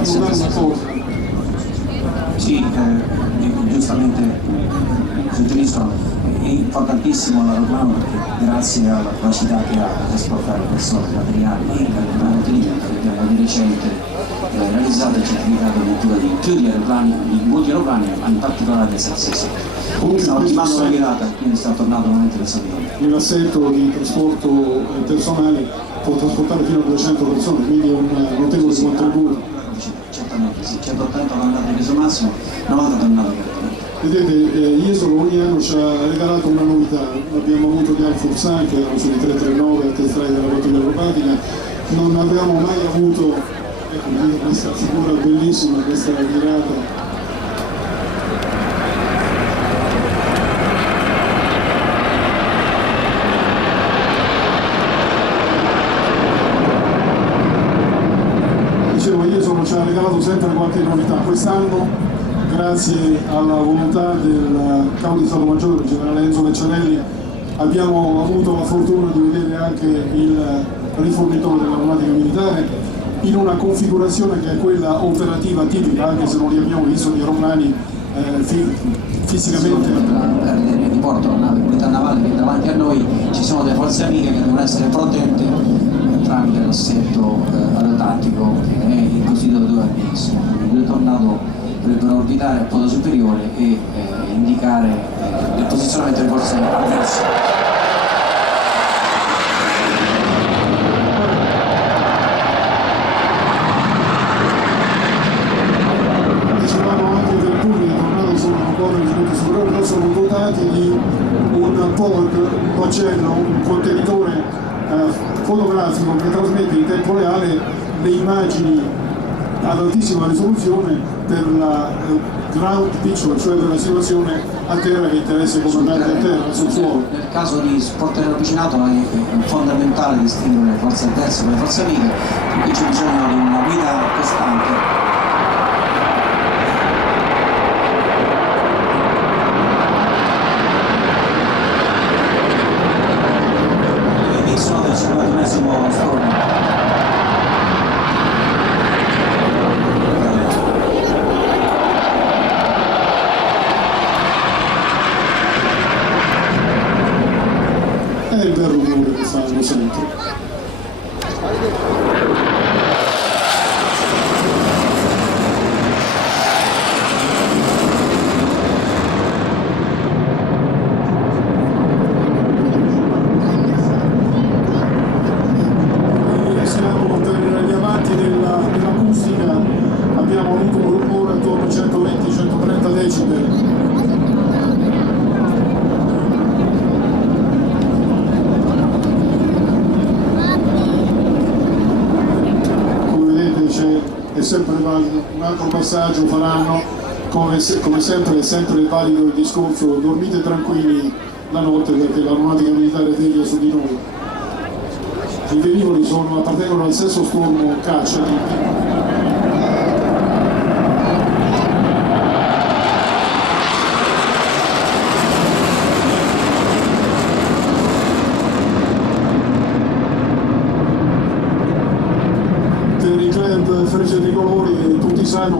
aggiungere una cosa. Sì, giustamente suggerisco, è importantissimo l'aeroplano perché grazie alla capacità che ha di trasportare persone, materiali e intelligente abbiamo di recente realizzato il certificato di lettura di più di aeroplani, di molti aeroplani, ma in particolare del 767. Comunque stiamo ultimando la virata, quindi sta tornando nuovamente la salute. L'assetto di trasporto personale può trasportare fino a 200 persone, quindi è un notevole contributo. Certamente sì, 180 tornate peso massimo, 90 tornate direttamente. Vedete, Jesolo ogni anno ci ha regalato una novità, abbiamo avuto gli Alfursan che erano sui 339 a testare della pattuglia aerobatica, non avevamo mai avuto questa figura bellissima, questa virata. Jesolo ci ha regalato sempre qualche novità. Quest'anno, grazie alla volontà del Capo di Stato Maggiore, il generale Enzo Vecciarelli, abbiamo avuto la fortuna di vedere anche il rifornitore dell'aeronautica militare in una configurazione che è quella operativa tipica, anche se non li abbiamo visto gli aeroplani fisicamente. Di porto, la nave unità navale che davanti a noi ci sono delle forze amiche che devono essere protette tramite l'assetto aerotattico che è il cosiddetto dove messo. I due tornado dovrebbero orbitare al polo superiore e indicare il posizionamento delle forze avverse. Dicevamo anche del pubblico, i tornado sono un po' dei punti superiori, però sono dotati di un pocello, un contenitore fotografico che trasmette in tempo reale le immagini ad altissima risoluzione per la ground picture, cioè per la situazione a terra che interessa i comandanti a terra, sul suolo. Nel caso di supporto aerovicinato è fondamentale distinguere le forze avverse dalle forze amiche, perché c'è bisogno di una guida costante. È il bel rumore che fanno sempre. Siamo per gli amanti dell'acustica, abbiamo avuto un rumore attorno a 120-130 decibel. È sempre valido, un altro passaggio faranno, come sempre è sempre valido il discorso, dormite tranquilli la notte perché l'aeronautica militare veglia su di noi. I velivoli appartengono al stesso stormo caccia. Per i club Frecce Tricolori tutti sanno